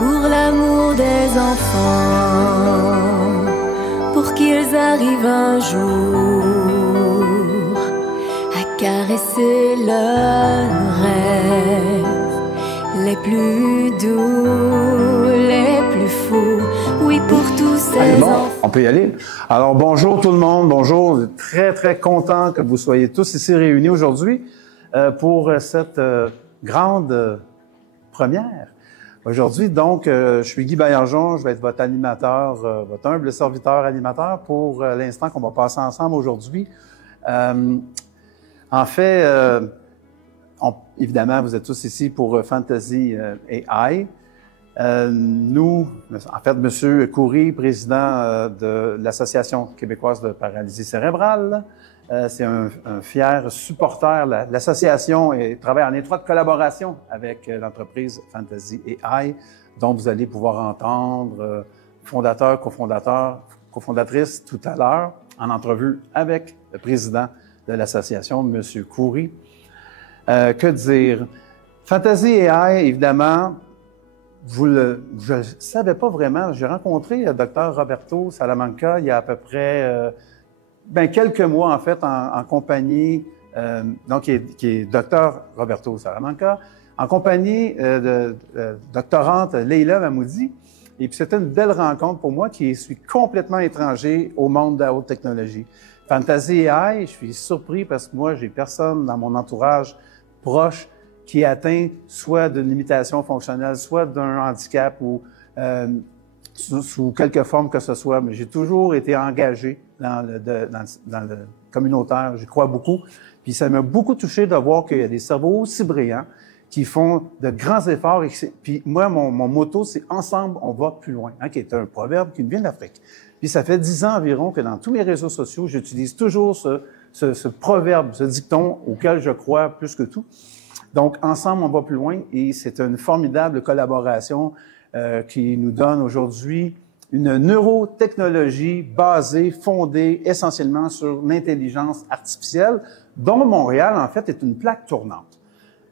pour l'amour des enfants, pour qu'ils arrivent un jour à caresser leurs rêves les plus doux, les plus fous. Oui, pour tous ces enfants. On peut y aller. Alors, bonjour tout le monde. Bonjour. Très, très content que vous soyez tous ici réunis aujourd'hui pour cette grande première. Aujourd'hui, donc, je suis Guy Baillargeon. Je vais être votre animateur, votre humble serviteur animateur pour l'instant qu'on va passer ensemble aujourd'hui. En fait, évidemment, vous êtes tous ici pour Fantasy AI. Nous, en fait, M. Khoury, président de l'Association québécoise de paralysie cérébrale, c'est un fier supporter. L'association travaille en étroite collaboration avec l'entreprise Fantasy AI, dont vous allez pouvoir entendre fondateur, cofondatrice tout à l'heure, en entrevue avec le président de l'association, M. Khoury. Que dire? Fantasy AI, évidemment, je ne savais pas vraiment. J'ai rencontré le Dr Roberto Salamanca il y a à peu près quelques mois, en fait, en compagnie, donc qui est Dr Roberto Salamanca, en compagnie de doctorante Leila Mahmoudi. Et puis, c'était une belle rencontre pour moi qui suis complètement étranger au monde de la haute technologie. Fantasy AI, je suis surpris parce que moi, j'ai personne dans mon entourage proche qui est atteint soit d'une limitation fonctionnelle, soit d'un handicap ou sous quelque forme que ce soit. Mais j'ai toujours été engagé dans le communautaire, j'y crois beaucoup. Puis ça m'a beaucoup touché de voir qu'il y a des cerveaux aussi brillants qui font de grands efforts. Puis moi, mon motto, c'est « Ensemble, on va plus loin hein, », qui est un proverbe qui me vient d'Afrique. Puis ça fait 10 ans environ que dans tous mes réseaux sociaux, j'utilise toujours ce proverbe, ce dicton auquel je crois plus que tout. Donc, ensemble, on va plus loin et c'est une formidable collaboration qui nous donne aujourd'hui une neurotechnologie basée, fondée essentiellement sur l'intelligence artificielle, dont Montréal, en fait, est une plaque tournante.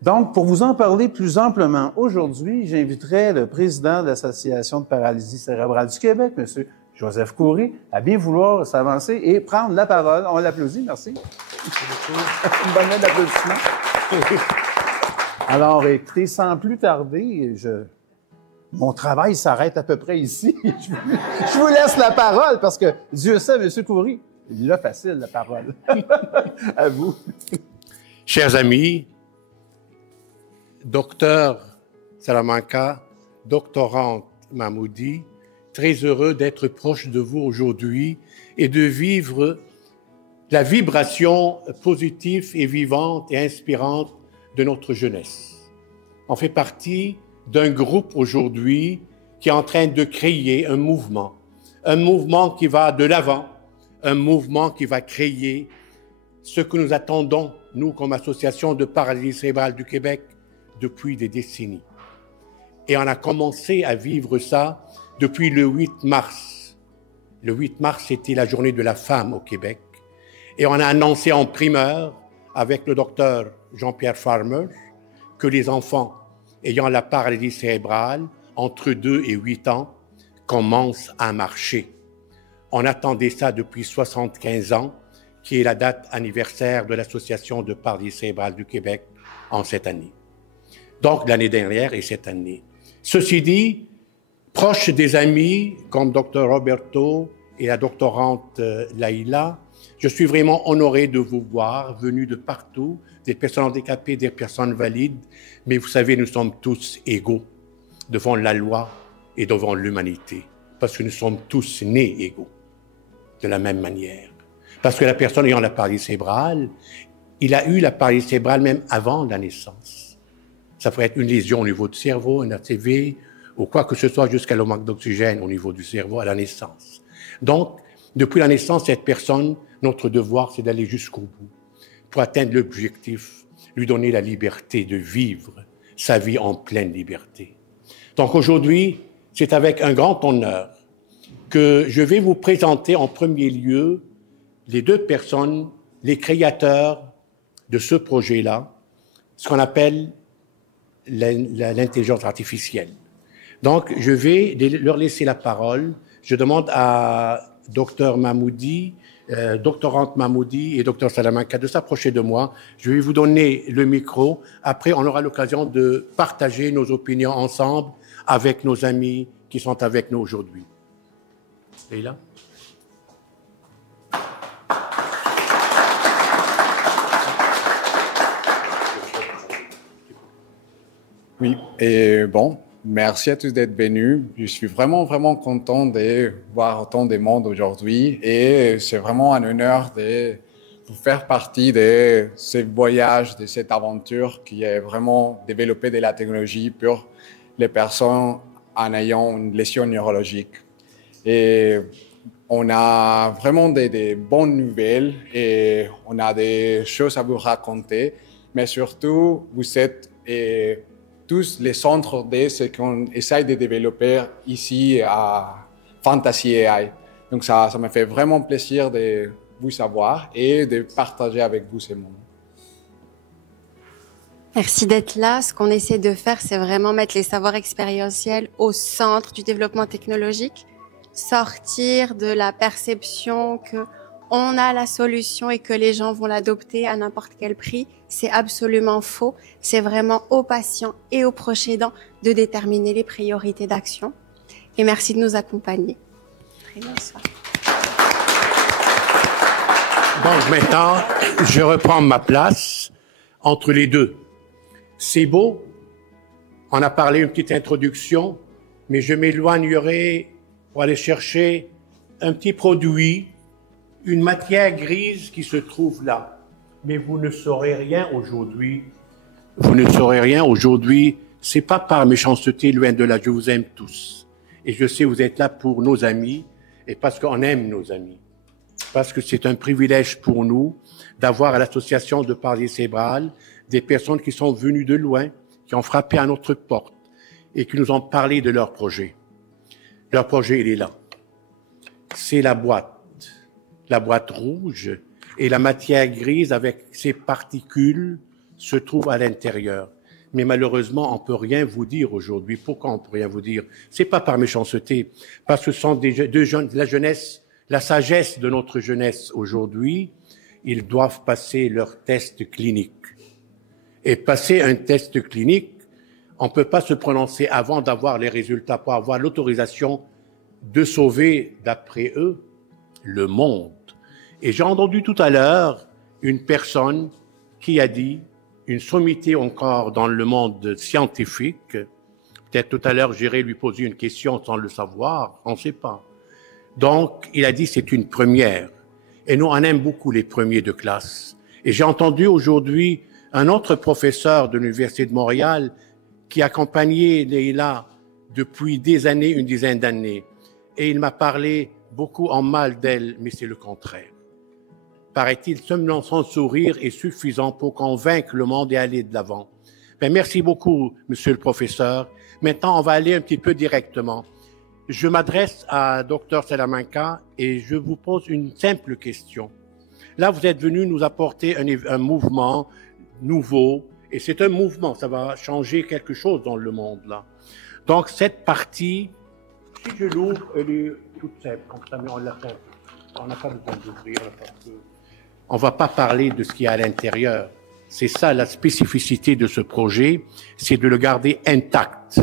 Donc, pour vous en parler plus amplement aujourd'hui, j'inviterai le président de l'Association de paralysie cérébrale du Québec, M. Joseph Khoury, à bien vouloir s'avancer et prendre la parole. On l'applaudit, merci. Une bonne main d'applaudissement. Alors, écoutez, sans plus tarder, mon travail s'arrête à peu près ici. Je vous laisse la parole parce que Dieu sait, M. Khoury, il a facile la parole. À vous. Chers amis, docteur Salamanca, doctorante Mahmoudi, très heureux d'être proche de vous aujourd'hui et de vivre la vibration positive et vivante et inspirante de notre jeunesse. On fait partie d'un groupe aujourd'hui qui est en train de créer un mouvement qui va de l'avant, un mouvement qui va créer ce que nous attendons, nous, comme Association de paralysie cérébrale du Québec, depuis des décennies. Et on a commencé à vivre ça depuis le 8 mars. Le 8 mars, c'était la journée de la femme au Québec. Et on a annoncé en primeur, avec le docteur Jean-Pierre Farmer, que les enfants ayant la paralysie cérébrale entre 2 et 8 ans commencent à marcher. On attendait ça depuis 75 ans, qui est la date anniversaire de l'Association de paralysie cérébrale du Québec en cette année. Donc, l'année dernière et cette année. Ceci dit, proche des amis comme Dr Roberto et la doctorante Laïla, je suis vraiment honoré de vous voir, venus de partout, des personnes handicapées, des personnes valides, mais vous savez, nous sommes tous égaux devant la loi et devant l'humanité, parce que nous sommes tous nés égaux, de la même manière. Parce que la personne ayant la paralysie cérébrale, il a eu la paralysie cérébrale même avant la naissance. Ça pourrait être une lésion au niveau du cerveau, un ACV, ou quoi que ce soit jusqu'à le manque d'oxygène au niveau du cerveau à la naissance. Donc, depuis la naissance, cette personne, notre devoir, c'est d'aller jusqu'au bout pour atteindre l'objectif, lui donner la liberté de vivre sa vie en pleine liberté. Donc aujourd'hui, c'est avec un grand honneur que je vais vous présenter en premier lieu les deux personnes, les créateurs de ce projet-là, ce qu'on appelle l'intelligence artificielle. Donc, je vais leur laisser la parole. Je demande à Dr Mahmoudi, doctorante Mahmoudi et Dr Salamanca de s'approcher de moi. Je vais vous donner le micro. Après, on aura l'occasion de partager nos opinions ensemble avec nos amis qui sont avec nous aujourd'hui. Leïla? Oui, et bon, merci à tous d'être venus. Je suis vraiment, vraiment content de voir autant de monde aujourd'hui et c'est vraiment un honneur de vous faire partie de ce voyage, de cette aventure qui est vraiment développer de la technologie pour les personnes en ayant une lésion neurologique. Et on a vraiment des bonnes nouvelles et on a des choses à vous raconter, mais surtout, vous êtes tous les centres de ce qu'on essaye de développer ici à Fantasy AI. Donc ça me fait vraiment plaisir de vous savoir et de partager avec vous ces moments. Merci d'être là. Ce qu'on essaie de faire, c'est vraiment mettre les savoirs expérientiels au centre du développement technologique, sortir de la perception que on a la solution et que les gens vont l'adopter à n'importe quel prix. C'est absolument faux. C'est vraiment aux patients et aux proches aidants de déterminer les priorités d'action. Et merci de nous accompagner. Très bien, soir. Donc maintenant, je reprends ma place entre les deux. C'est beau, on a parlé une petite introduction, mais je m'éloignerai pour aller chercher un petit produit, une matière grise qui se trouve là. Mais vous ne saurez rien aujourd'hui. Vous ne saurez rien aujourd'hui. C'est pas par méchanceté, loin de là. Je vous aime tous. Et je sais que vous êtes là pour nos amis et parce qu'on aime nos amis. Parce que c'est un privilège pour nous d'avoir à l'association de paralysie cérébrale des personnes qui sont venues de loin, qui ont frappé à notre porte et qui nous ont parlé de leur projet. Leur projet, il est là. C'est la boîte rouge et la matière grise avec ses particules se trouve à l'intérieur. Mais malheureusement, on peut rien vous dire aujourd'hui. Pourquoi on peut rien vous dire? C'est pas par méchanceté, parce que ce sont deux jeunes, la jeunesse, la sagesse de notre jeunesse aujourd'hui, ils doivent passer leur test clinique. Et passer un test clinique, on peut pas se prononcer avant d'avoir les résultats, pour avoir l'autorisation de sauver, d'après eux, le monde. Et j'ai entendu tout à l'heure une personne qui a dit, une sommité encore dans le monde scientifique, peut-être tout à l'heure j'irai lui poser une question sans le savoir, on ne sait pas. Donc, il a dit c'est une première. Et nous, on aime beaucoup les premiers de classe. Et j'ai entendu aujourd'hui un autre professeur de l'Université de Montréal qui accompagnait Leïla depuis des années, une dizaine d'années. Et il m'a parlé beaucoup en mal d'elle, mais c'est le contraire. Paraît-il, seulement son sourire est suffisant pour convaincre le monde et aller de l'avant. Ben, merci beaucoup, monsieur le professeur. Maintenant, on va aller un petit peu directement. Je m'adresse à Dr Salamanca et je vous pose une simple question. Là, vous êtes venu nous apporter un mouvement nouveau, et c'est un mouvement, ça va changer quelque chose dans le monde, là. Donc, cette partie, si je l'ouvre, elle est toute simple, comme ça, mais on l'a fait. On n'a pas besoin d'ouvrir, parce que on va pas parler de ce qu'il y a à l'intérieur. C'est ça la spécificité de ce projet, c'est de le garder intact.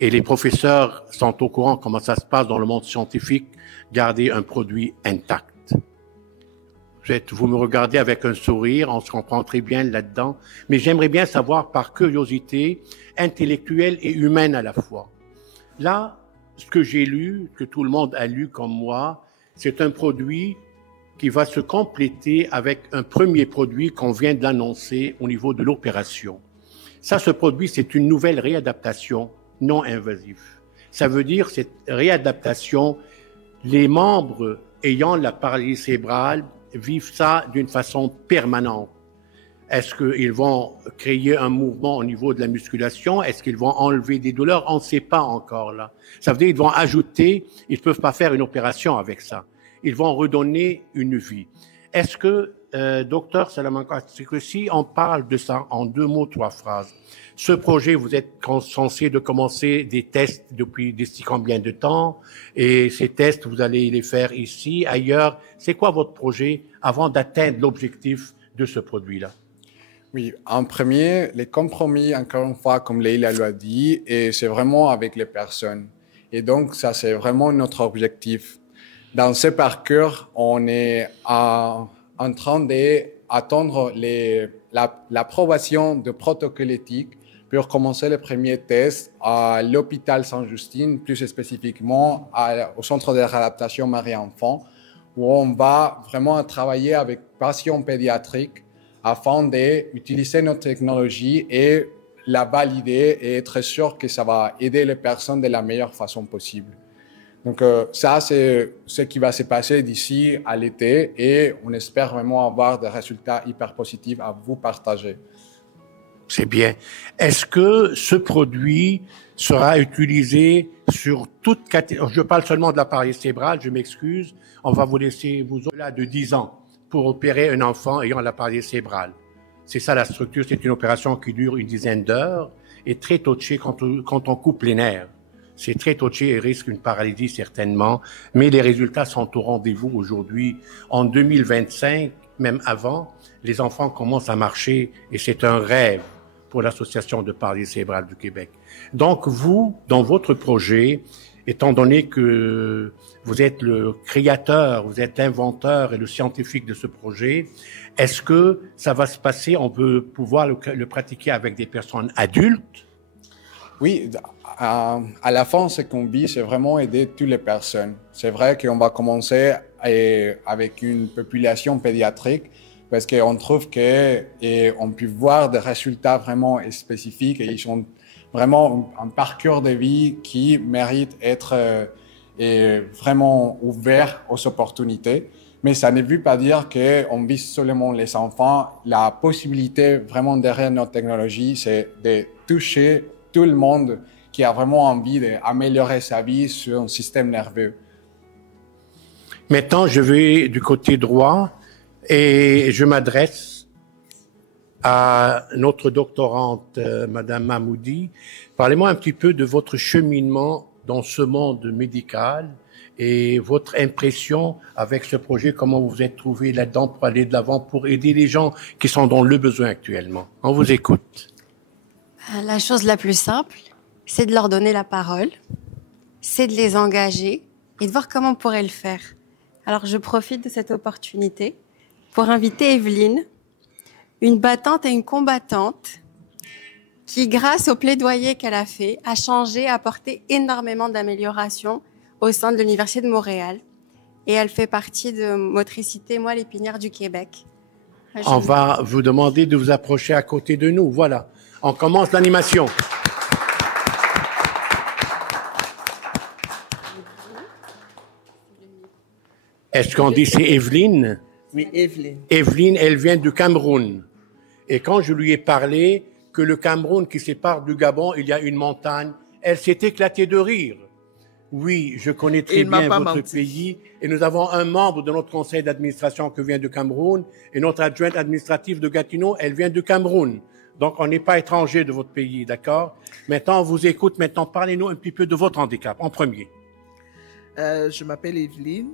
Et les professeurs sont au courant comment ça se passe dans le monde scientifique, garder un produit intact. Vous me regardez avec un sourire, on se comprend très bien là-dedans, mais j'aimerais bien savoir par curiosité intellectuelle et humaine à la fois. Là, ce que j'ai lu, que tout le monde a lu comme moi, c'est un produit qui va se compléter avec un premier produit qu'on vient de l'annoncer au niveau de l'opération. Ça, ce produit, c'est une nouvelle réadaptation non invasive. Ça veut dire, cette réadaptation, les membres ayant la paralysie cérébrale vivent ça d'une façon permanente. Est-ce qu'ils vont créer un mouvement au niveau de la musculation? Est-ce qu'ils vont enlever des douleurs? On ne sait pas encore là. Ça veut dire qu'ils vont ajouter, ils ne peuvent pas faire une opération avec ça. Ils vont redonner une vie. Est-ce que, docteur Salamanca, c'est que si on parle de ça en 2 mots, 3 phrases, ce projet, vous êtes censé de commencer des tests depuis d'ici combien de temps? Et ces tests, vous allez les faire ici, ailleurs. C'est quoi votre projet avant d'atteindre l'objectif de ce produit-là? Oui, en premier, les compromis, encore une fois, comme Leila l'a dit, et c'est vraiment avec les personnes. Et donc, ça, c'est vraiment notre objectif. Dans ce parcours, on est en train d'attendre l'approbation de protocole éthique pour commencer les premiers tests à l'hôpital Sainte-Justine, plus spécifiquement au centre de réadaptation Marie-Enfant, où on va vraiment travailler avec patients pédiatriques afin d'utiliser notre technologie et la valider et être sûr que ça va aider les personnes de la meilleure façon possible. Donc ça, c'est ce qui va se passer d'ici à l'été et on espère vraiment avoir des résultats hyper positifs à vous partager. C'est bien. Est-ce que ce produit sera utilisé sur toute catégorie? Je parle seulement de l'appareil cérébral, je m'excuse. On va vous laisser, vous au-delà de 10 ans, pour opérer un enfant ayant l'appareil cérébral. C'est ça la structure, c'est une opération qui dure une dizaine d'heures et très touchée quand on coupe les nerfs. C'est très touché et risque une paralysie certainement, mais les résultats sont au rendez-vous aujourd'hui. En 2025, même avant, les enfants commencent à marcher et c'est un rêve pour l'Association de paralysie cérébrale du Québec. Donc vous, dans votre projet, étant donné que vous êtes le créateur, vous êtes l'inventeur et le scientifique de ce projet, est-ce que ça va se passer, on peut pouvoir le pratiquer avec des personnes adultes? Oui, à la fin, ce qu'on vit, c'est vraiment aider toutes les personnes. C'est vrai qu'on va commencer avec une population pédiatrique parce qu'on trouve qu'on peut voir des résultats vraiment spécifiques et ils sont vraiment un parcours de vie qui mérite d'être vraiment ouvert aux opportunités. Mais ça ne veut pas dire qu'on vise seulement les enfants. La possibilité vraiment derrière notre technologie, c'est de toucher tout le monde qui a vraiment envie d'améliorer sa vie sur un système nerveux. Maintenant, je vais du côté droit et je m'adresse à notre doctorante, Madame Mahmoudi. Parlez-moi un petit peu de votre cheminement dans ce monde médical et votre impression avec ce projet, comment vous vous êtes trouvé là-dedans pour aller de l'avant, pour aider les gens qui sont dans le besoin actuellement. On vous écoute. La chose la plus simple, c'est de leur donner la parole, c'est de les engager et de voir comment on pourrait le faire. Alors, je profite de cette opportunité pour inviter Evelyne, une battante et une combattante qui, grâce au plaidoyer qu'elle a fait, a changé, a apporté énormément d'améliorations au sein de l'Université de Montréal. Et elle fait partie de Motricité Moelle Épinière du Québec. On va vous demander de vous approcher à côté de nous. Voilà. On commence l'animation. Est-ce qu'on dit c'est Evelyne? Oui, Evelyne. Evelyne, elle vient du Cameroun. Et quand je lui ai parlé que le Cameroun qui sépare du Gabon, il y a une montagne, elle s'est éclatée de rire. Oui, je connais très bien votre pays et nous avons un membre de notre conseil d'administration qui vient du Cameroun et notre adjointe administrative de Gatineau, elle vient du Cameroun. Donc, on n'est pas étranger de votre pays, d'accord? Maintenant, on vous écoute. Maintenant, parlez-nous un petit peu de votre handicap, en premier. Je m'appelle Evelyne.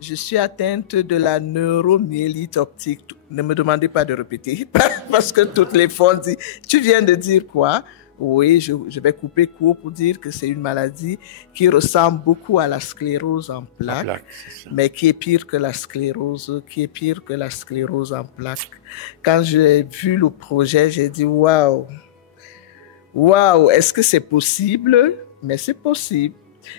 Je suis atteinte de la neuromyélite optique. Ne me demandez pas de répéter, parce que toutes les fois, on dit, tu viens de dire quoi? Oui, je vais couper court pour dire que c'est une maladie qui ressemble beaucoup à la sclérose en plaques, mais qui est pire que la sclérose, en plaques. Quand j'ai vu le projet, j'ai dit waouh, est-ce que c'est possible? Mais c'est possible.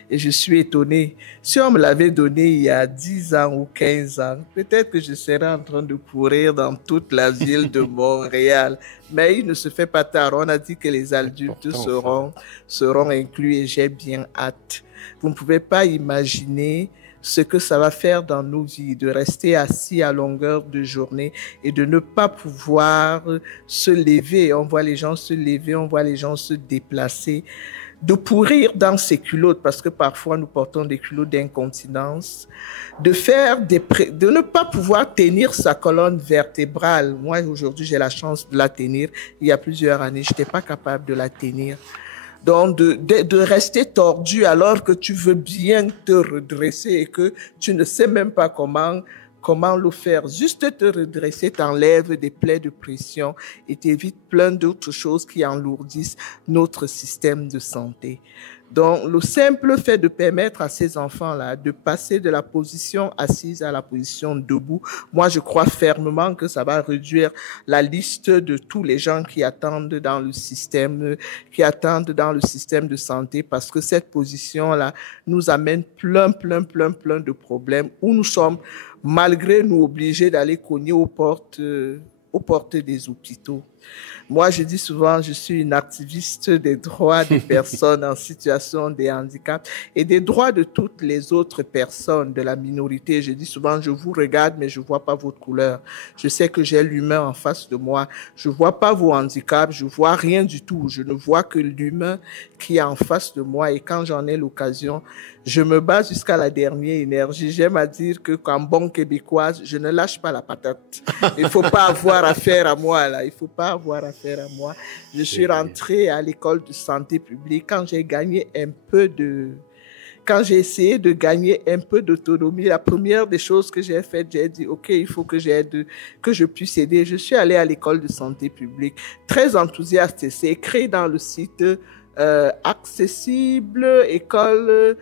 Et je suis étonné. Si on me l'avait donné il y a 10 ans ou 15 ans, peut-être que je serais en train de courir dans toute la ville de Montréal. Mais il ne se fait pas tard. On a dit que les adultes seront inclus et j'ai bien hâte. Vous ne pouvez pas imaginer ce que ça va faire dans nos vies, de rester assis à longueur de journée et de ne pas pouvoir se lever. On voit les gens se lever, on voit les gens se déplacer, de pourrir dans ses culottes, parce que parfois nous portons des culottes d'incontinence, de ne pas pouvoir tenir sa colonne vertébrale. Moi, aujourd'hui, j'ai la chance de la tenir. Il y a plusieurs années, je n'étais pas capable de la tenir. Donc, de rester tordu alors que tu veux bien te redresser et que tu ne sais même pas comment le faire. Juste te redresser t'enlève des plaies de pression et t'évite plein d'autres choses qui alourdissent notre système de santé. Donc, le simple fait de permettre à ces enfants-là de passer de la position assise à la position debout, moi, je crois fermement que ça va réduire la liste de tous les gens qui attendent dans le système de santé, parce que cette position-là nous amène plein de problèmes où nous sommes, malgré nous, obligés d'aller cogner aux portes des hôpitaux. Moi, je dis souvent, je suis une activiste des droits des personnes en situation de handicap et des droits de toutes les autres personnes de la minorité. Je dis souvent, je vous regarde, mais je vois pas votre couleur. Je sais que j'ai l'humain en face de moi. Je vois pas vos handicaps, je vois rien du tout. Je ne vois que l'humain qui est en face de moi, et quand j'en ai l'occasion, je me bats jusqu'à la dernière énergie. J'aime à dire que qu'en bonne québécoise, je ne lâche pas la patate. Il faut pas avoir affaire à moi, là. Il faut pas avoir affaire à moi. Je suis rentrée à l'école de santé publique quand j'ai essayé de gagner un peu d'autonomie. La première des choses que j'ai faites, j'ai dit, OK, il faut que je puisse aider. Je suis allée à l'école de santé publique, très enthousiaste. C'est écrit dans le site, accessible, école,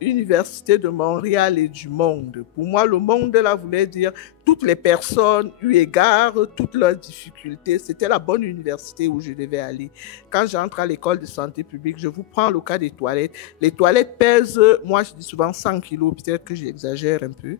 Université de Montréal et du monde. Pour moi, le monde là voulait dire toutes les personnes eu égard, toutes leurs difficultés. C'était la bonne université où je devais aller. Quand j'entre à l'école de santé publique, je vous prends le cas des toilettes. Les toilettes pèsent, moi je dis souvent 100 kilos, peut-être que j'exagère un peu.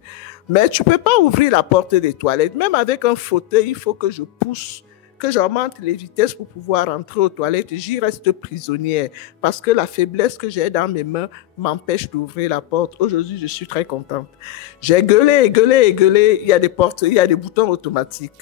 Mais tu peux pas ouvrir la porte des toilettes. Même avec un fauteuil, il faut que je pousse, que j'augmente les vitesses pour pouvoir entrer aux toilettes. J'y reste prisonnière parce que la faiblesse que j'ai dans mes mains m'empêche d'ouvrir la porte. Aujourd'hui, je suis très contente. J'ai gueulé. Il y a des portes, il y a des boutons automatiques.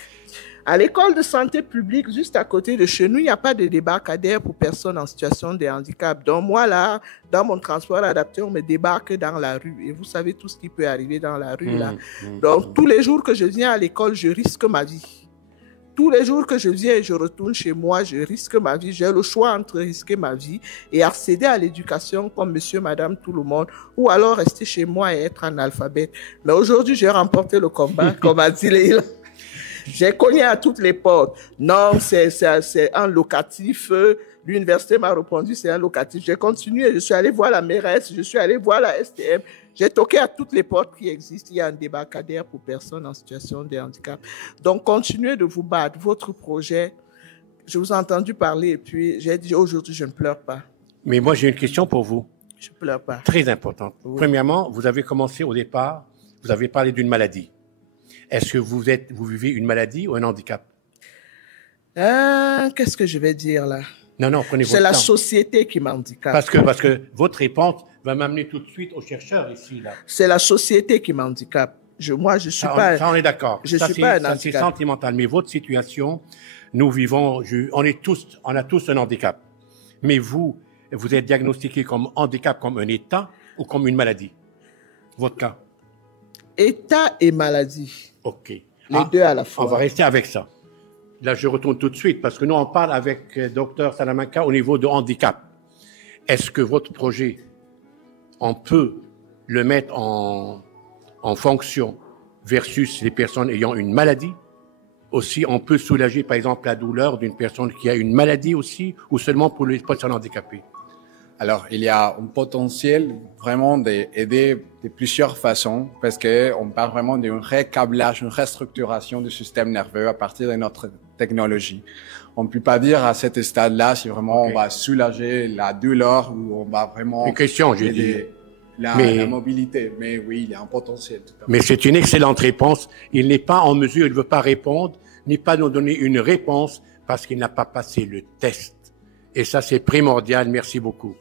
À l'école de santé publique, juste à côté de chez nous, il n'y a pas de débarcadère pour personnes en situation de handicap. Donc moi, là, dans mon transport adapté, on me débarque dans la rue. Et vous savez tout ce qui peut arriver dans la rue, là. Donc, tous les jours que je viens à l'école, je risque ma vie. Tous les jours que je viens et je retourne chez moi, je risque ma vie. J'ai le choix entre risquer ma vie et accéder à l'éducation comme monsieur, madame, tout le monde, ou alors rester chez moi et être analphabète. Mais aujourd'hui, j'ai remporté le combat, comme a dit Leila. J'ai cogné à toutes les portes. Non, c'est un locatif. L'université m'a répondu, c'est un locatif. J'ai continué, je suis allé voir la mairesse, je suis allé voir la STM. J'ai toqué à toutes les portes qui existent. Il y a un débarcadère pour personnes en situation de handicap. Donc, continuez de vous battre. Votre projet, je vous ai entendu parler et puis j'ai dit aujourd'hui, je ne pleure pas. Mais moi, j'ai une question pour vous. Je ne pleure pas. Très importante. Oui. Premièrement, vous avez commencé au départ, vous avez parlé d'une maladie. Est-ce que vous vivez une maladie ou un handicap? Qu'est-ce que je vais dire là? Non, prenez votre temps. C'est la société qui m'handicape. Parce que votre réponse va m'amener tout de suite aux chercheurs ici, là. C'est la société qui m'handicape. Moi, je suis pas. Ça, on est d'accord. Je suis pas un handicap. C'est sentimental. Mais votre situation, nous vivons, on a tous un handicap. Mais vous êtes diagnostiqué comme handicap, comme un état ou comme une maladie? Votre cas? État et maladie. OK. Les deux à la fois. On va rester avec ça. Là, je retourne tout de suite parce que nous, on parle avec Dr Salamanca au niveau de handicap. Est-ce que votre projet, on peut le mettre en fonction versus les personnes ayant une maladie? Aussi, on peut soulager, par exemple, la douleur d'une personne qui a une maladie aussi, ou seulement pour les personnes handicapées? Alors, il y a un potentiel vraiment d'aider de plusieurs façons parce qu'on parle vraiment d'un récablage, une restructuration du système nerveux à partir de notre technologie. On ne peut pas dire à cet stade-là si vraiment on va soulager la douleur ou on va vraiment... Une question, j'ai dit. La mobilité. Mais oui, il y a un potentiel. Mais c'est une excellente réponse. Il n'est pas en mesure, il ne veut pas répondre, ni pas nous donner une réponse parce qu'il n'a pas passé le test. Et ça, c'est primordial. Merci beaucoup.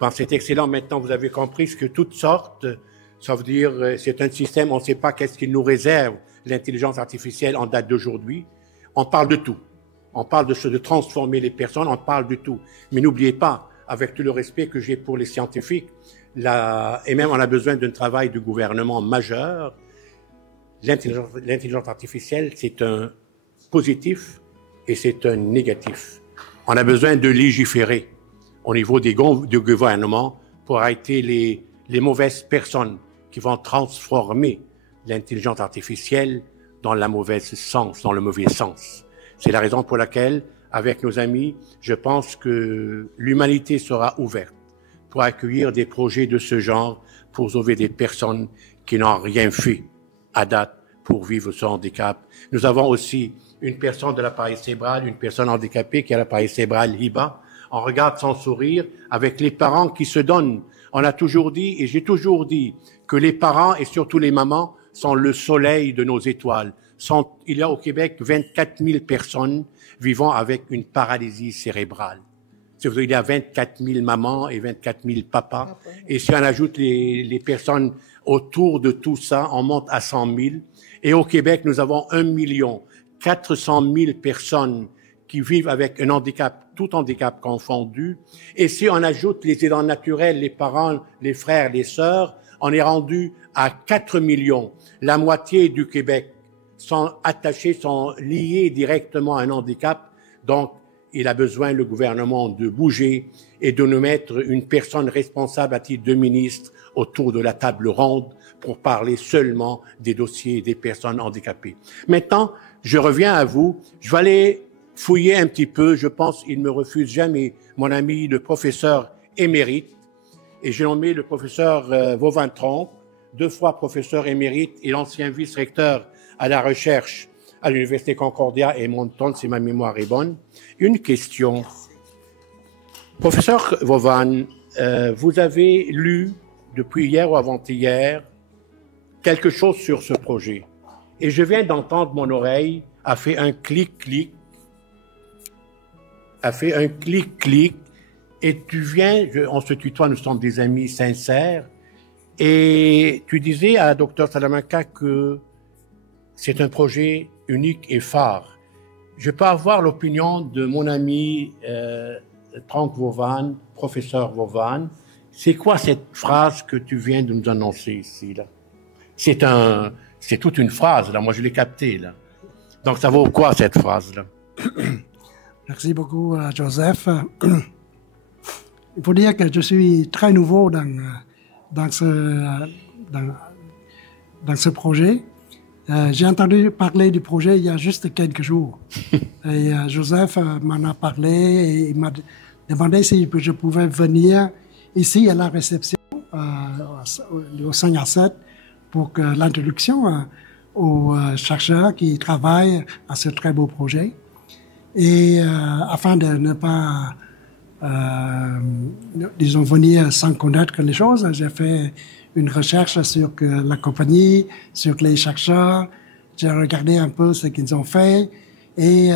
Bon, c'est excellent. Maintenant, vous avez compris ce que toutes sortes Ça veut dire, c'est un système, on ne sait pas qu'est-ce qu'il nous réserve, l'intelligence artificielle en date d'aujourd'hui. On parle de tout. On parle de transformer les personnes, on parle de tout. Mais n'oubliez pas, avec tout le respect que j'ai pour les scientifiques, et même on a besoin d'un travail du gouvernement majeur, l'intelligence artificielle, c'est un positif et c'est un négatif. On a besoin de légiférer au niveau du gouvernement pour arrêter les mauvaises personnes qui vont transformer l'intelligence artificielle dans le mauvais sens. C'est la raison pour laquelle, avec nos amis, je pense que l'humanité sera ouverte pour accueillir des projets de ce genre, pour sauver des personnes qui n'ont rien fait à date pour vivre ce handicap. Nous avons aussi une personne de l'appareil cérébral, une personne handicapée qui a l'appareil cérébral Hiba. On regarde son sourire avec les parents qui se donnent. On a toujours dit, et j'ai toujours dit, que les parents et surtout les mamans sont le soleil de nos étoiles. Il y a au Québec 24 000 personnes vivant avec une paralysie cérébrale. Il y a 24 000 mamans et 24 000 papas. Et si on ajoute les personnes autour de tout ça, on monte à 100 000. Et au Québec, nous avons 1 400 000 personnes qui vivent avec un handicap, tout handicap confondu. Et si on ajoute les aidants naturels, les parents, les frères, les sœurs, on est rendu à 4 millions. La moitié du Québec sont attachés, sont liés directement à un handicap. Donc, il a besoin, le gouvernement, de bouger et de nous mettre une personne responsable à titre de ministre autour de la table ronde pour parler seulement des dossiers des personnes handicapées. Maintenant, je reviens à vous. Je vais aller fouiller un petit peu. Je pense qu'il ne me refuse jamais mon ami, le professeur émérite. Et j'ai nommé le professeur Vauvin-Trompe, 2 fois professeur émérite et l'ancien vice-recteur à la recherche à l'Université Concordia et Moncton, si ma mémoire est bonne. Une question. Professeur Vauvin, vous avez lu depuis hier ou avant-hier quelque chose sur ce projet. Et je viens d'entendre, mon oreille a fait un clic-clic, et tu viens, on se tutoie, nous sommes des amis sincères, et tu disais à Dr Salamanca que c'est un projet unique et phare. Je peux avoir l'opinion de mon ami Franck Vauvin, professeur Vauvin. C'est quoi cette phrase que tu viens de nous annoncer ici, là? C'est toute une phrase, là. Moi, je l'ai captée, là. Donc, ça vaut quoi, cette phrase-là? Merci beaucoup, Joseph. Il faut dire que je suis très nouveau dans ce projet. J'ai entendu parler du projet il y a juste quelques jours. Et Joseph m'en a parlé et il m'a demandé si je pouvais venir ici à la réception au 5 à 7 pour que l'introduction aux chercheurs qui travaillent à ce très beau projet. Et afin de ne pas, disons, venir sans connaître les choses, j'ai fait une recherche sur la compagnie, sur les chercheurs. J'ai regardé un peu ce qu'ils ont fait et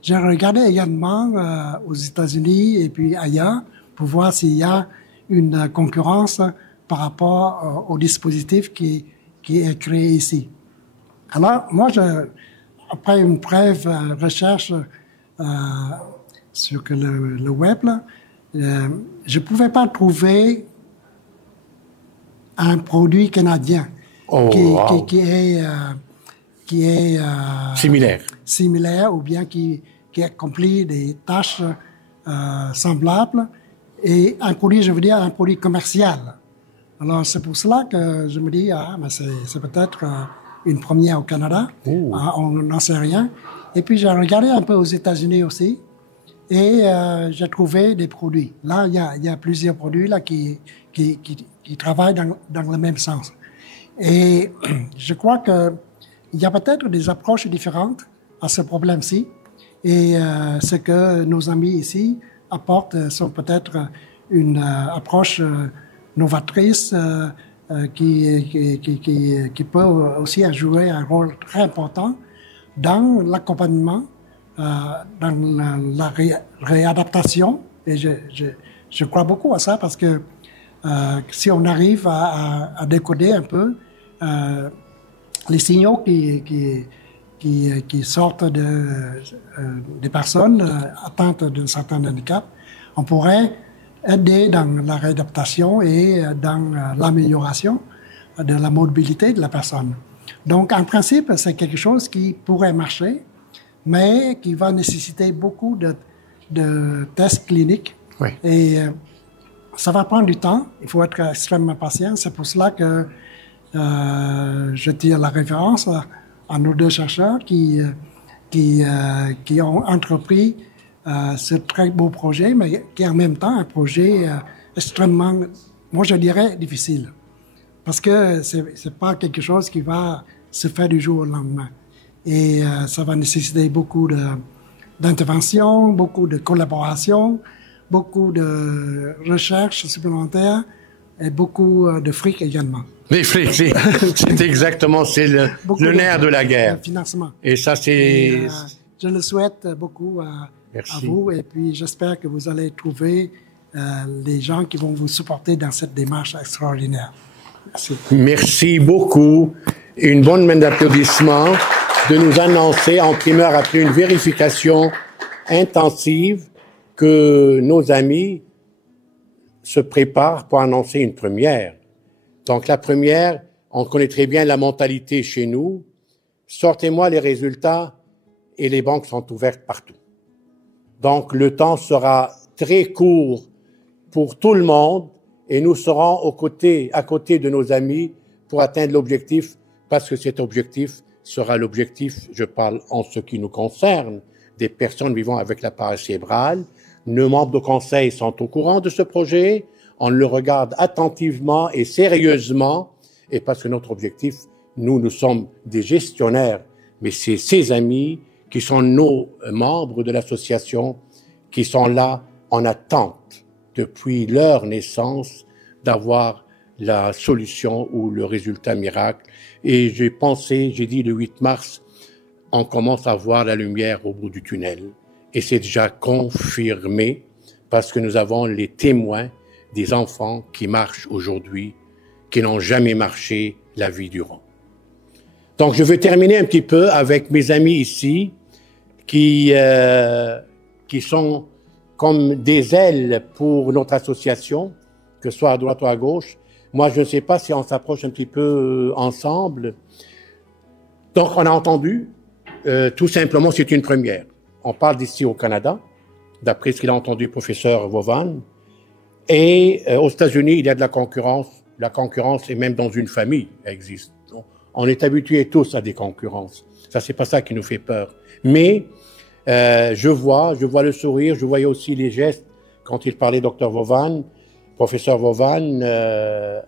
j'ai regardé également aux États-Unis et puis ailleurs pour voir s'il y a une concurrence par rapport au dispositif qui est créé ici. Alors, moi, après une brève recherche sur le web, je ne pouvais pas trouver un produit canadien qui est similaire ou bien qui accomplit des tâches semblables et un produit, je veux dire, un produit commercial. Alors, c'est pour cela que je me dis, mais c'est peut-être une première au Canada. On n'en sait rien. Et puis, j'ai regardé un peu aux États-Unis aussi et j'ai trouvé des produits. Là, il y a plusieurs produits là qui travaillent dans le même sens. Et je crois qu'il y a peut-être des approches différentes à ce problème-ci. Et ce que nos amis ici apportent sont peut-être une approche novatrice qui peut aussi jouer un rôle très important dans l'accompagnement, dans la réadaptation. Et je crois beaucoup à ça parce que si on arrive à décoder un peu les signaux qui sortent des personnes atteintes d'un certain handicap, on pourrait aider dans la réadaptation et dans l'amélioration de la mobilité de la personne. Donc, en principe, c'est quelque chose qui pourrait marcher, mais qui va nécessiter beaucoup de tests cliniques. Oui. Et ça va prendre du temps. Il faut être extrêmement patient. C'est pour cela que je tire la référence à nos deux chercheurs qui ont entrepris ce très beau projet, mais qui est en même temps un projet extrêmement, moi je dirais, difficile. Parce que c'est pas quelque chose qui va se faire du jour au lendemain. Et ça va nécessiter beaucoup d'intervention, beaucoup de collaboration, beaucoup de recherche supplémentaire et beaucoup de fric également. Les fric, c'est exactement, c'est le nerf de la guerre. Financement. Et ça, c'est... je le souhaite beaucoup à vous et puis j'espère que vous allez trouver les gens qui vont vous supporter dans cette démarche extraordinaire. Merci. Merci beaucoup. Une bonne main d'applaudissements de nous annoncer en primeur après une vérification intensive que nos amis se préparent pour annoncer une première. Donc la première, on connaît très bien la mentalité chez nous. Sortez-moi les résultats et les banques sont ouvertes partout. Donc le temps sera très court pour tout le monde et nous serons à côté de nos amis pour atteindre l'objectif parce que cet objectif sera l'objectif, je parle en ce qui nous concerne, des personnes vivant avec la paralysie cérébrale. Nos membres de conseil sont au courant de ce projet. On le regarde attentivement et sérieusement, et parce que notre objectif, nous sommes des gestionnaires, mais c'est ces amis qui sont nos membres de l'association, qui sont là en attente depuis leur naissance d'avoir la solution ou le résultat miracle. Et j'ai dit le 8 mars, on commence à voir la lumière au bout du tunnel. Et c'est déjà confirmé parce que nous avons les témoins des enfants qui marchent aujourd'hui, qui n'ont jamais marché la vie durant. Donc, je veux terminer un petit peu avec mes amis ici, qui sont comme des ailes pour notre association, que ce soit à droite ou à gauche. Moi, je ne sais pas si on s'approche un petit peu ensemble. Donc, on a entendu, tout simplement, c'est une première. On parle d'ici au Canada, d'après ce qu'il a entendu le professeur Vovan. Et aux États-Unis, il y a de la concurrence. La concurrence, et même dans une famille, existe. On est habitués tous à des concurrences. Ça, c'est pas ça qui nous fait peur. Mais je vois le sourire, je voyais aussi les gestes quand il parlait Dr Vovan, professeur Vovan,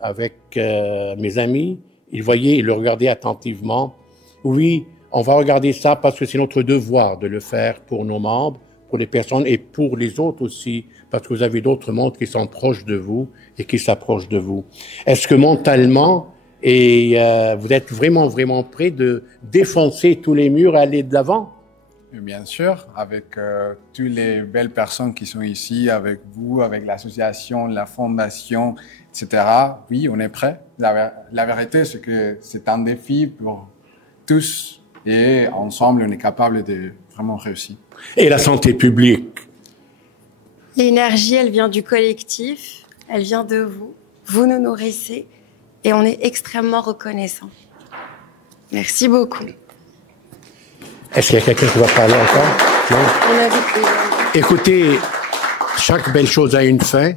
avec mes amis. Il le regardait attentivement. Oui, on va regarder ça parce que c'est notre devoir de le faire pour nos membres, pour les personnes et pour les autres aussi, parce que vous avez d'autres mondes qui sont proches de vous et qui s'approchent de vous. Est-ce que mentalement, vous êtes vraiment, vraiment prêt de défoncer tous les murs et aller de l'avant? Bien sûr, avec toutes les belles personnes qui sont ici, avec vous, avec l'association, la fondation, etc. Oui, on est prêt. La vérité, c'est que c'est un défi pour tous et ensemble, on est capable de vraiment réussir. Et la santé publique? L'énergie, elle vient du collectif, elle vient de vous. Vous nous nourrissez et on est extrêmement reconnaissants. Merci beaucoup. Est-ce qu'il y a quelqu'un qui va parler encore? Non? Écoutez, chaque belle chose a une fin.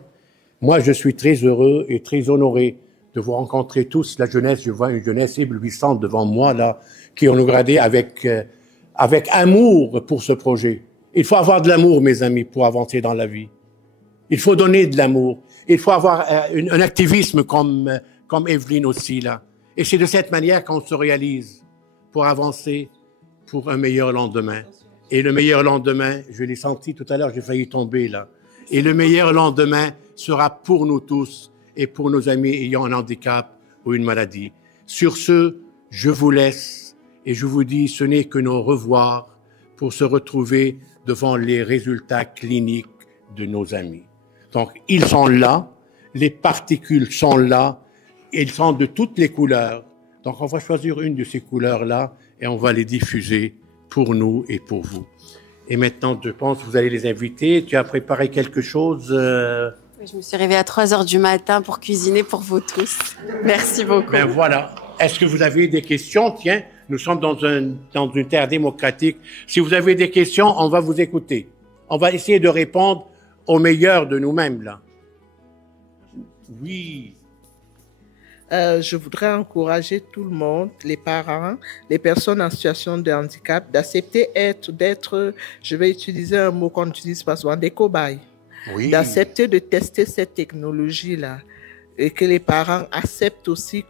Moi, je suis très heureux et très honoré de vous rencontrer tous. La jeunesse, je vois une jeunesse éblouissante devant moi, là, qui ont regardé avec amour pour ce projet. Il faut avoir de l'amour, mes amis, pour avancer dans la vie. Il faut donner de l'amour. Il faut avoir un activisme comme Evelyne aussi, là. Et c'est de cette manière qu'on se réalise pour avancer pour un meilleur lendemain. Et le meilleur lendemain, je l'ai senti tout à l'heure, j'ai failli tomber, là. Et le meilleur lendemain sera pour nous tous et pour nos amis ayant un handicap ou une maladie. Sur ce, je vous laisse et je vous dis, ce n'est que nos revoirs pour se retrouver devant les résultats cliniques de nos amis. Donc, ils sont là, les particules sont là, et elles sont de toutes les couleurs. Donc, on va choisir une de ces couleurs-là et on va les diffuser pour nous et pour vous. Et maintenant, je pense que vous allez les inviter. Tu as préparé quelque chose Oui, je me suis réveillée à 3 heures du matin pour cuisiner pour vous tous. Merci beaucoup. Ben voilà. Est-ce que vous avez des questions? Tiens, nous sommes dans une terre démocratique. Si vous avez des questions, on va vous écouter. On va essayer de répondre au meilleur de nous-mêmes, là. Oui. Je voudrais encourager tout le monde, les parents, les personnes en situation de handicap, d'accepter d'être, je vais utiliser un mot qu'on utilise pas souvent, des cobayes. Oui. D'accepter de tester cette technologie-là. Et que les parents acceptent aussi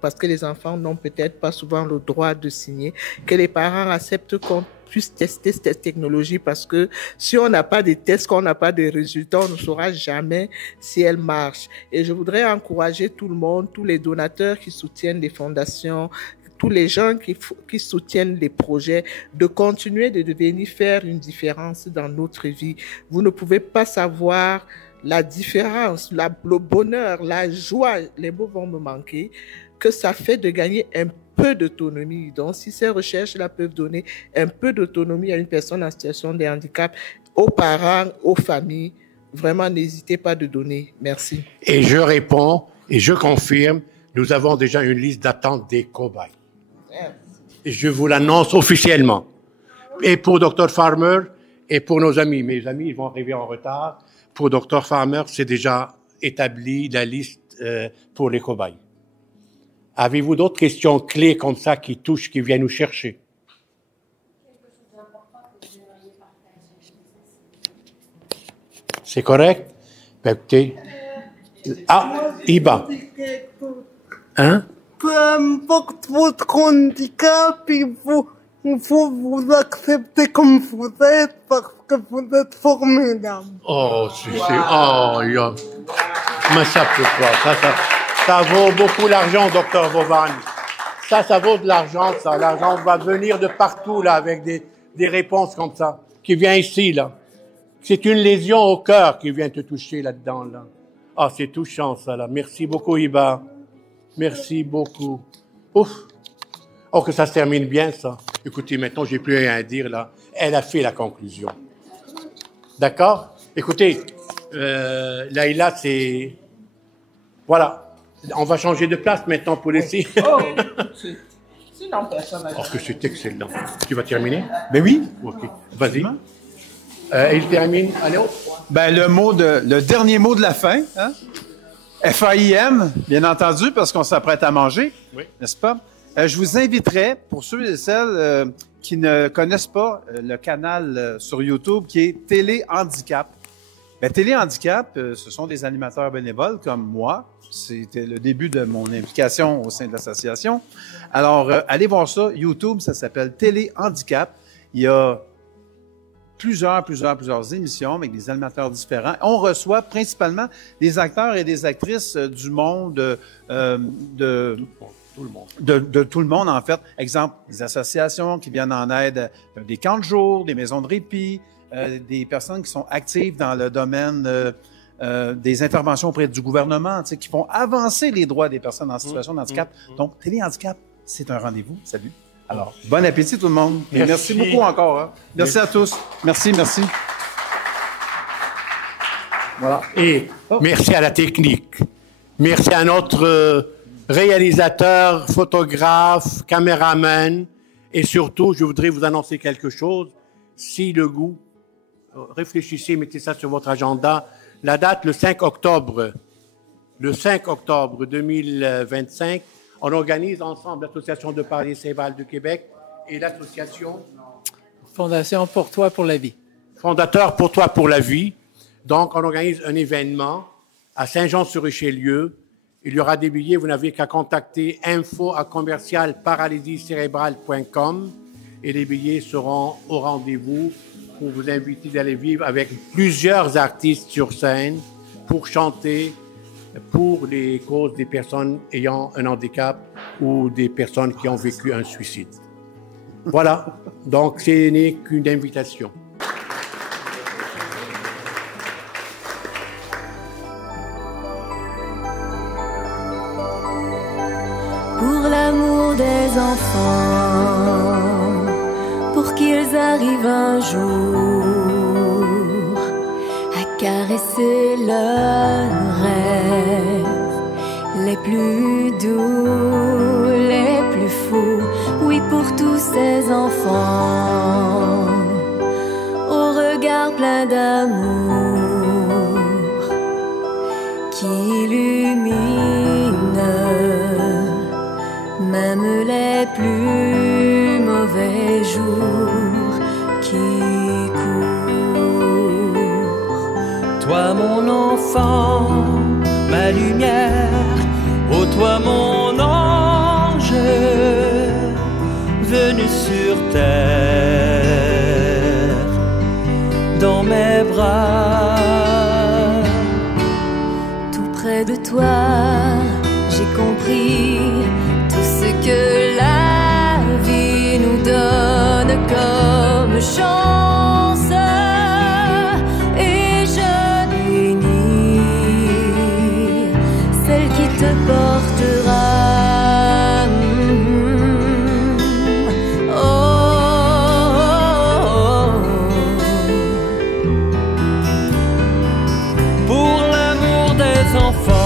parce que les enfants n'ont peut-être pas souvent le droit de signer, que les parents acceptent qu'on puisse tester cette technologie parce que si on n'a pas de tests, qu'on n'a pas de résultats, on ne saura jamais si elle marche. Et je voudrais encourager tout le monde, tous les donateurs qui soutiennent les fondations, tous les gens qui soutiennent les projets, de continuer de venir faire une différence dans notre vie. Vous ne pouvez pas savoir la différence, le bonheur, la joie, les mots vont me manquer, que ça fait de gagner un peu d'autonomie. Donc, si ces recherches-là peuvent donner un peu d'autonomie à une personne en situation de handicap, aux parents, aux familles, vraiment, n'hésitez pas de donner. Merci. Et je réponds et je confirme, nous avons déjà une liste d'attente des cobayes. Et je vous l'annonce officiellement. Et pour Dr Farmer et pour nos amis. Mes amis, ils vont arriver en retard. Pour Dr Farmer, c'est déjà établi la liste pour les cobayes. Avez-vous d'autres questions clés comme ça qui touchent, qui viennent nous chercher? C'est correct? Ben, écoutez. Ah, Iba. Hein? Peu importe votre handicap, il faut vous accepter comme vous êtes parce que vous êtes formidable. Oh, mais ça peut pas. Ça vaut beaucoup l'argent, docteur Vauvane. Ça vaut de l'argent, ça. L'argent va venir de partout, là, avec des réponses comme ça, qui vient ici, là. C'est une lésion au cœur qui vient te toucher là-dedans, là. Ah, c'est touchant, ça, là. Merci beaucoup, Iba. Merci beaucoup. Ouf. Oh, que ça se termine bien, ça. Écoutez, maintenant, j'ai plus rien à dire, là. Elle a fait la conclusion. D'accord? Écoutez, Laïla, c'est... Voilà. On va changer de place maintenant pour laisser... Oh, sinon, personne n'a... Oh, que c'est excellent. Tu vas terminer? Ben oui. OK. Vas-y. Et il termine. Allez, hop. Ben, le dernier mot de la fin, hein? FAIM, bien entendu, parce qu'on s'apprête à manger, oui. N'est-ce pas? Je vous inviterai, pour ceux et celles qui ne connaissent pas le canal sur YouTube, qui est Télé Handicap. Ben, Télé Handicap, ce sont des animateurs bénévoles comme moi. C'était le début de mon implication au sein de l'association. Alors, allez voir ça. YouTube, ça s'appelle Télé Handicap. Il y a plusieurs émissions avec des animateurs différents. On reçoit principalement des acteurs et des actrices du monde, de tout le monde, en fait. Exemple, des associations qui viennent en aide, des camps de jour, des maisons de répit, des personnes qui sont actives dans le domaine des interventions auprès du gouvernement, qui font avancer les droits des personnes en situation de handicap. Donc, Télé Handicap, c'est un rendez-vous. Salut. Alors, bon appétit tout le monde. Merci beaucoup encore. Hein. Merci à tous. Merci. Voilà. Et merci à la technique. Merci à notre réalisateur, photographe, caméraman. Et surtout, je voudrais vous annoncer quelque chose. Si le goût, réfléchissez, mettez ça sur votre agenda. La date, le 5 octobre 2025, on organise ensemble l'Association de paralysie cérébrale du Québec et l'association Fondation Pour Toi pour la Vie. Fondateur Pour Toi pour la Vie. Donc, on organise un événement à Saint-Jean-sur-Richelieu. Il y aura des billets. Vous n'avez qu'à contacter info@paralysiecérébrale.com et les billets seront au rendez-vous pour vous inviter d'aller vivre avec plusieurs artistes sur scène pour chanter pour les causes des personnes ayant un handicap ou des personnes qui ont vécu un suicide. Voilà, donc ce n'est qu'une invitation. pour l'amour des enfants, pour qu'ils arrivent un jour à caresser leurs rêves les plus doux, les plus fous. Oui, pour tous ces enfants au regard plein d'amour qui illumine même les plus mauvais jours qui courent. Toi mon enfant, ma lumière, ô toi mon ange, venu sur terre, dans mes bras. Tout près de toi, j'ai compris tout ce que la vie nous donne comme chance. Et je bénis celle qui te portera. Pour l'amour des enfants,